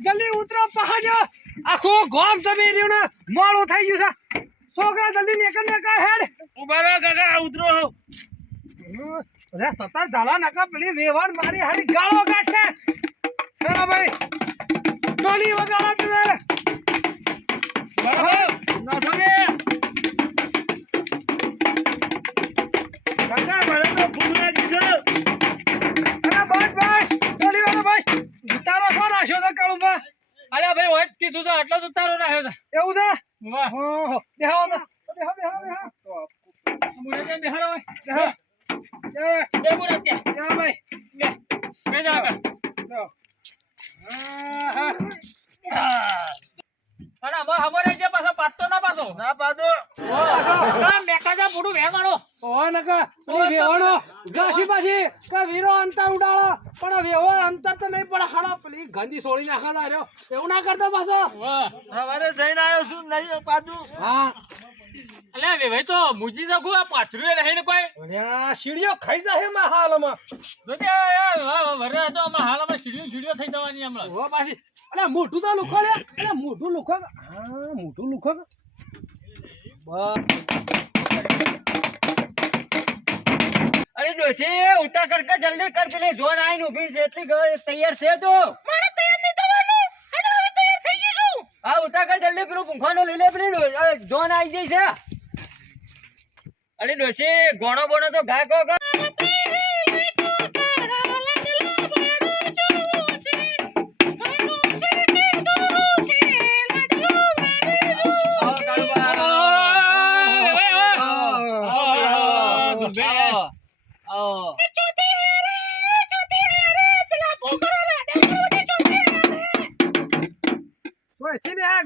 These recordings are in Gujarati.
જલ્દી ઉતરો પહાડ આખો ગોમ જમી રહ્યું ને મોડું થઈ ગયું છે છોકરા જલ્દી નીકળ હેડ ઉભા રહો કાકા ઉતરો અરે સતર ઝાલા નકા પેલી વેવાણ મારી હારી ગાળો કાઢે હા ભાઈ ટોલી વગાડા તું ના સરે કાકા મને તો ભૂખ લાગી છે અરે બસ બસ ટોલી વાળો બસ ઉતારો કોણ રાખ્યો છે કાળુબા અલ્યા ભાઈ હોય જ કીધું તો આટલો જ ઉતારો રાખ્યો છે એવું છે વાહ ઓહો બેહો તો બેહો મુરત બેહારો હોય બેહો એ મુરત ત્યાં જા ભાઈ બે જા કાકા લો હા અને અમારે જે પાછો પાતો ના પાછો ના પાડો મેકાજા પૂરું વેમાણો ઓ નકા પેલી વેવાણો ગાસી પાછી કે વીરો અંતર ઉડાડો પણ વેવો અંતર તો નહીં પડે હાડો પેલી ગંદી સોળી નાખા રહ્યો એવું ના કરતો પાછો વાહ સવારે જઈને આવ્યો છું નહીં પાડું હા અલ્યા વે ભાઈ તો મુજી જગુ આ પાથરું રહીને કોઈ અલ્યા સીડીઓ ખાઈ જાય માં હાલમાં જોકે વરે તો આમાં હાલમાં સીડીઓ થઈ જવાની હમણાં ઓ પાછી અલ્યા મોઢું તો લુખો લે અલ્યા મોઢું લુખો હા મોઢું લુખો બસ અરે ડોશી ઉતા કર કે જલ્દી કર પેલે જોન આઈને ઊભી છે એટલી ઘર તૈયાર છે તો મારે તૈયાર નહીં થવાનું હેડો હવે તૈયાર થઈ ગઈ છું હા ઉતા કર જલ્દી પેલું પંખાનો લઈ લે પેલી જોન આવી જઈ છે અરે ડોશી ગોણો બોણો તો ઘા કો કા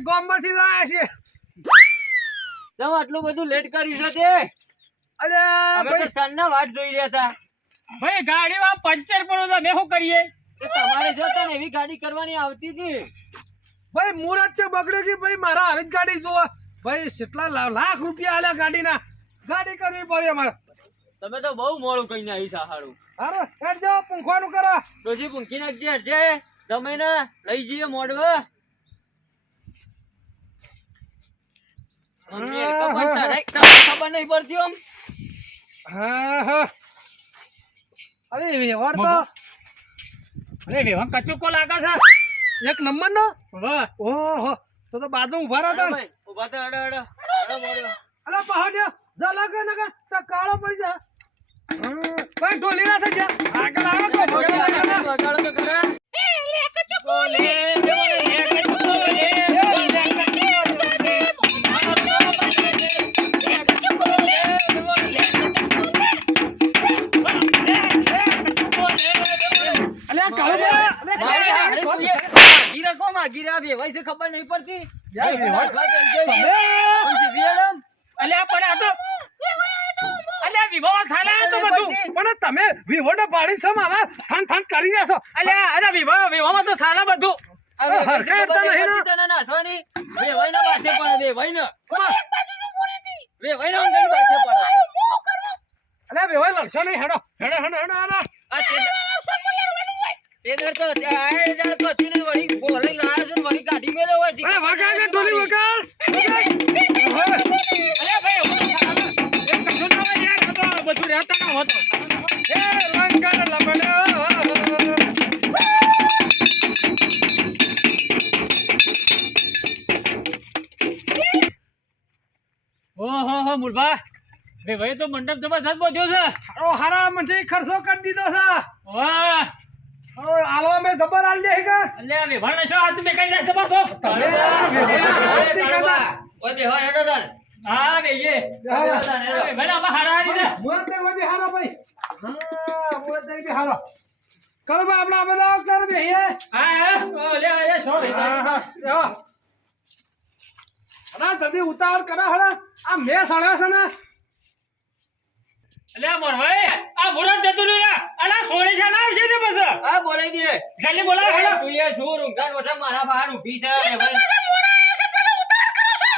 ગોમમાંથી જાય છે તમે આટલું બધું લેટ કરી છે તે અલ્યા અમે તો ભાઈ સન્ના વાટ જોઈ રહ્યા હતા ભાઈ ગાડીમાં પંચર પડ્યો તો મેં શું કરીએ તમારે જો તને એવી ગાડી કરવાની આવતી હતી ભાઈ મુરત તે બગડ્યો કે ભાઈ મારા આવી જ ગાડી જોવા ભાઈ કેટલા લાખ રૂપિયા આલ્યા ગાડીના ગાડી કરવી પડી અમારે તમે તો બહુ મોડું કહીને આવી સાહાડું હારો હેડ જાઓ પંખવાનું કરો ડોશી પૂંખી નાખજે હટજે જમીને લઈ જઈએ મોડવા ખબર નહીં પડતી આમ હા હા અરે વ્યવહાર તો અરે વેવાન કચુકો લાગે છે એક નંબર નો વાહ ઓહો તો બાજુ ઉભા રહ્યા હતા ઉભા તો અડો મોડવા અલા પહાડ્યો જા લાગે નકા તો કાળો પડી જા ભાઈ ઢોલી ના થઈ જા આગળ આવો તો વગાડો તો ખરા લે કચુકો લે ગીરા બે વૈસે ખબર નહીં પડતી પણ તમે વિવોને પાડી છો મારા થન થન કરી દેશો અલ્યા અરે વિવાહમાં તો સાલા બધું નાસવાની બે ભાઈ ના પાછે પડે બે ભાઈ ના અલ્યા વિવાહ લડશો નહીં હેડો હેડો હેડો હેડો હેડો કાઢી મેળો હોય વગાડ ઢોલી વગાડ બધું રહેતા ના હોતો એ લંગર લબડો ઓહો હો મુરભા બે ભાઈ તો મંડપ જબરજસ્ત બોલ્યો છે હારા માંથી ખર્ચો કરી દીધો છે વાહ હવે આલવા મે જબર આલ દે કે અલ્યા બે ભણ શો હાથ મે કઈ જશે પાછો ઓય બે હોય હેડો દન હા બે જે ભણા માં હારા હારી છે મુરત કોઈ બી હારો ભાઈ હા મુરત બી હારો કલ બા આપડા બધા કર બે હા લે લે શો હા હા જો અલા જલ્દી ઉતાવળ કરો હળા આ મે સળ્યો છે ને અલ્યા મોર ભાઈ આ મુરત જતું રહ્યા અલા સોળે છે ના આવશે તે બસ હા બોલાઈ દે જલ્દી બોલાવ હેડો તું એ જોર ઊંઘાન વઠા મારા બહાર ઊભી છે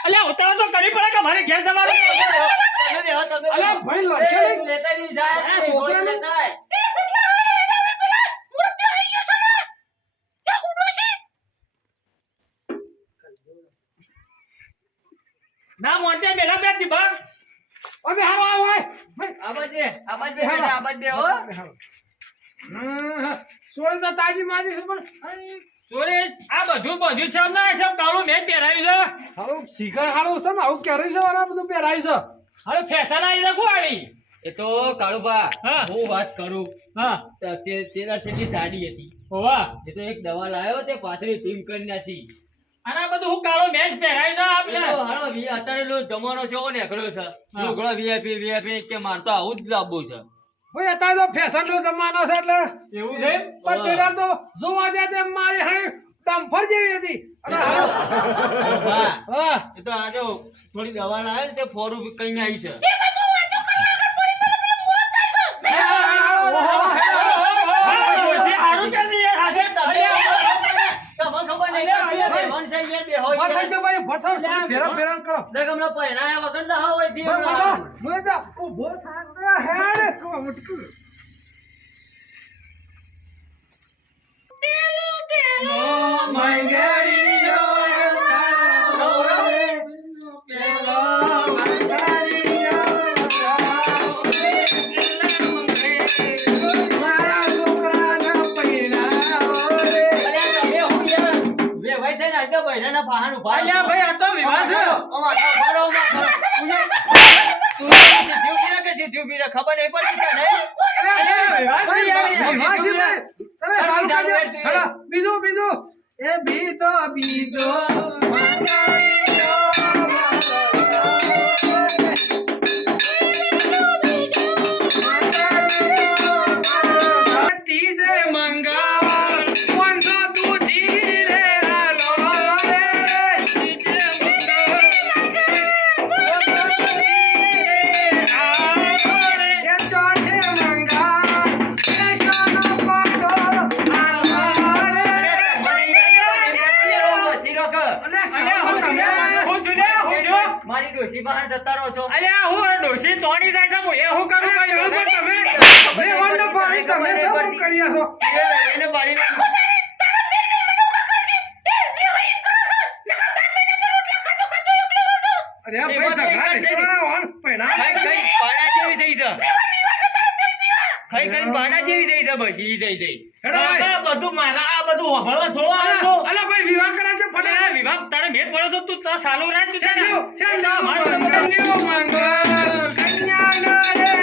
અલ્યા ઉતાવળ તો કરી પડે કે મારે ઘેર જવાનું અલ્યા ભાઈ લડશે નહીં લેતા નહીં જાય આ છોકરાને ના મોટે બેલા બે દીબા ઓય હારો આવ હોય આ બાજુ હો સોળી તો તાજી માજી છે પણ સુરેશ આ બધું છે હમણાં સબ કાળું મેં પહેરાવ્યું છે હાલો શીખર હાલો સમ આવું ક્યારે છે વાળા બધું પહેરાય છે હવે ફેશન આવી છે આવી એ તો કાળુભા હા. હું વાત કરું હા તે છેલ્લી સાડી હતી હોવા એ તો એક દવા લાવ્યો તે પાથરી ટીમ કરી નાખી અને આ બધું હું કાળો મેચ પહેરાવ્યું છે એ આપણે તો હાલો અત્યારે લો જમાનો છે ને નીકળ્યો છે લુગડા વીઆઈપી કે માર તો આવું જ લાવવું છે ભાઈ અત્યારે તો ફેશન નો જમાનો છે એટલે એવું છે પણ તેરા તો જોવા જાય તેમ મારી હાણી ડમ્ફર જેવી હતી અને હાલો હા એ તો આજે થોડી દવા લાવે ને તે ફોરું કઈ આવી છે ડોશી હારું કે છે યાર હાશે તમને ખબર નહીં પડતી આ બેહોન છે યાર બેહોન છે. ફસાઈ જાવ ભાઈ ફસાવ ફેરા ફેરા કરો દેખ હમણાં પહેરાયા વગર ના હોય થી મને હમણાં. જા ઉભો થા હેડ કો મુટકુ અલ્યા તમે હું યાર વેવાઈ થઈને આજે બહેરાના પહાણ ઉભા અલ્યા ભાઈ આ તો વિવાહ છે ખબર નહીં પડતી તને બીજું એ બીજો મારી ડોશી બહાર જતા રહો છો અલ્યા હું ડોશી તોડી જાય છે હું એ હું કરું ભાઈ એને બાળી ખાઈ બાણા જેવી થઈ છે બસ ઈ થઈ જઈ કાકા, બધું મારા આ બધું હોભળવા થોડો આવ્યો છો. અલા ભાઈ વિવાહ કરાવજો ફટે અલ્યા વિવાહ તારે મેં પડ્યો તો તું તો ચાલુ રાખ તું છે મંગલ કન્યા રે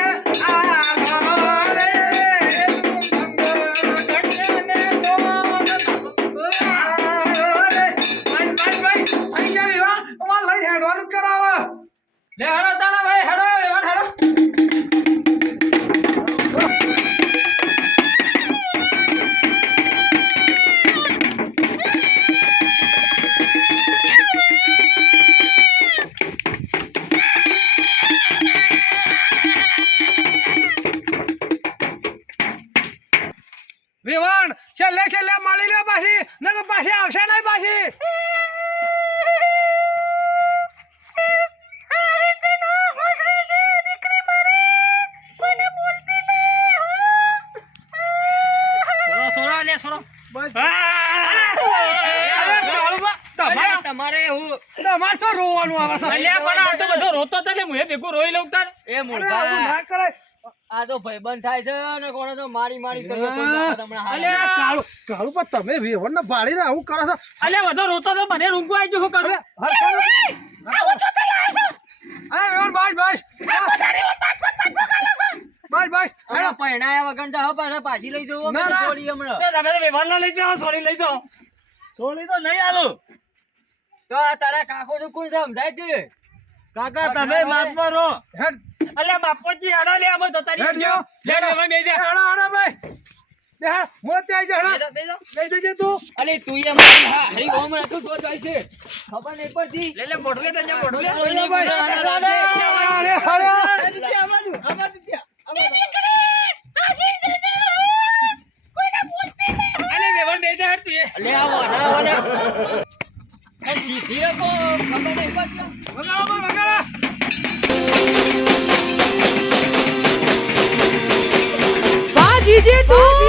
આલો રે લે હેડો તાણા ભાઈ હેડો વેવાન હેડો વિવાન છેલ્લે મળી લે પાછી ન તો પાછી આવશે નહીં પાછી સોરા લે સોરા તમારે હું તમારે શું રોવાનું આવે છે અલ્યા પણ આ તો બધો રોતો તો લે હું એ ભેગું રોઈ લઉં તાર એ આવું મૂર્ખા ના કરાય આ તો ભાઈબંધ થાય છે ને કોને તો મારી કરી અલ્યા કાળુ પણ તમે વિવાન ને ભાળીને આવું કરો છો અલ્યા બધો રોતો તો મને રૂંગવા આવી શું કરું પહેણાયા વગર જાઓ પાછા પાછી લઈ જવું ના, ના. છોડી હમણાં તો તમે વેવાન લઈ જાઓ સોરી લઈ જાઓ છોડી તો નહીં આલું. તો આ તારા કાકો તો કોણ સમજાય છે કાકા, તમે માપમાં રહો. અલ્યા બાપોજી હેડો લે અમે જતા હેડ રહીએ લ્યો. લે વેવાન બેસી જા અલે તું એ મારી હારી ઓમ રાખું તો જાય છે ખબર નહીં પડતી લે બોટલે તને બોટલે અલે વેવાન બેસી જા હેડ તું એ લે આવો ના સીધી રાખો ખબર નહીં પડતી વાહ જીજે તું